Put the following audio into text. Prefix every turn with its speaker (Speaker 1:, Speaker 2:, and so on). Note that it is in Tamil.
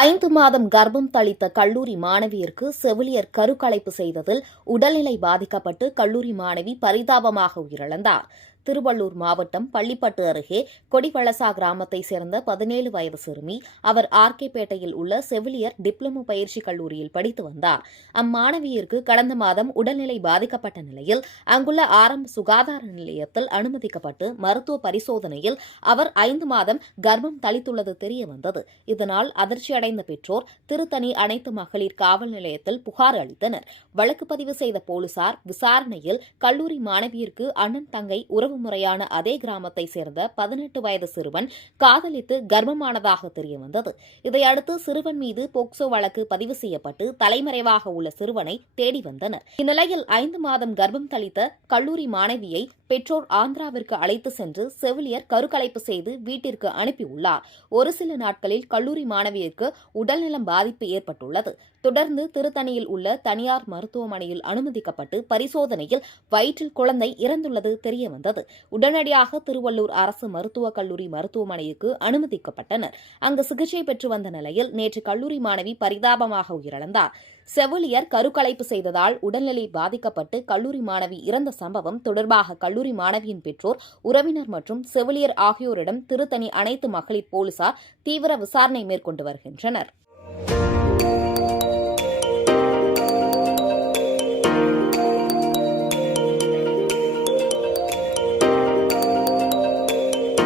Speaker 1: ஐந்து மாதம் கர்ப்பம் தளித்த கல்லூரி மாணவியிற்கு செவிலியர் கருக்கலைப்பு செய்ததில் உடல்நிலை பாதிக்கப்பட்டு கல்லூரி மாணவி பரிதாபமாக உயிரிழந்தார். திருவள்ளூர் மாவட்டம் பள்ளிப்பட்டு அருகே கொடிவளசா கிராமத்தைச் சேர்ந்த பதினேழு வயது சிறுமி அவர் ஆர்கேபேட்டையில் உள்ள செவிலியர் டிப்ளமோ பயிற்சி கல்லூரியில் படித்து வந்தார். அம்மாணவியிற்கு கடந்த மாதம் உடல்நிலை பாதிக்கப்பட்ட நிலையில் அங்குள்ள ஆரம்ப சுகாதார நிலையத்தில் அனுமதிக்கப்பட்டு மருத்துவ பரிசோதனையில் அவர் ஐந்து மாதம் கர்ப்பம் தளித்துள்ளது தெரிய வந்தது. இதனால் அதிர்ச்சியடைந்த பெற்றோர் திருத்தணி அனைத்து மகளிர் காவல் நிலையத்தில் புகார் அளித்தனர். வழக்கு பதிவு செய்த போலீசார் விசாரணையில் கல்லூரி மாணவியிற்கு அண்ணன் தங்கை உறவு உறவுமுறையான அதே கிராமத்தை சேர்ந்த பதினெட்டு வயது சிறுவன் காதலித்து கர்ப்பமானதாக தெரியவந்தது. இதையடுத்து சிறுவன் மீது போக்சோ வழக்கு பதிவு செய்யப்பட்டு தலைமறைவாக உள்ள சிறுவனை தேடி வந்தனர். இந்நிலையில் ஐந்து மாதம் கர்ப்பம் தளித்த கல்லூரி மாணவியை பெற்றோர் ஆந்திராவிற்கு அழைத்து சென்று செவிலியர் கருக்கலைப்பு செய்து வீட்டிற்கு அனுப்பியுள்ளார். ஒரு சில நாட்களில் கல்லூரி மாணவியருக்கு உடல்நலம் பாதிப்பு ஏற்பட்டுள்ளது. தொடர்ந்து திருத்தணியில் உள்ள தனியார் மருத்துவமனையில் அனுமதிக்கப்பட்டு பரிசோதனையில் வயிற்றில் குழந்தை இறந்துள்ளது தெரியவந்தது. உடனடியாக திருவள்ளூர் அரசு மருத்துவக் கல்லூரி மருத்துவமனைக்கு அனுமதிக்கப்பட்டனர். அங்கு சிகிச்சை பெற்று வந்த நிலையில் நேற்று கல்லூரி மாணவி பரிதாபமாக உயிரிழந்தார். செவிலியர் கருக்கலைப்பு செய்ததால் உடல்நிலை பாதிக்கப்பட்டு கல்லூரி மாணவி இறந்த சம்பவம் தொடர்பாக கல்லூரி மாணவியின் பெற்றோர் உறவினர் மற்றும் செவிலியர் ஆகியோரிடம் திருத்தணி அனைத்து மகளிர் போலீசார் தீவிர விசாரணை மேற்கொண்டு வருகின்றனர்.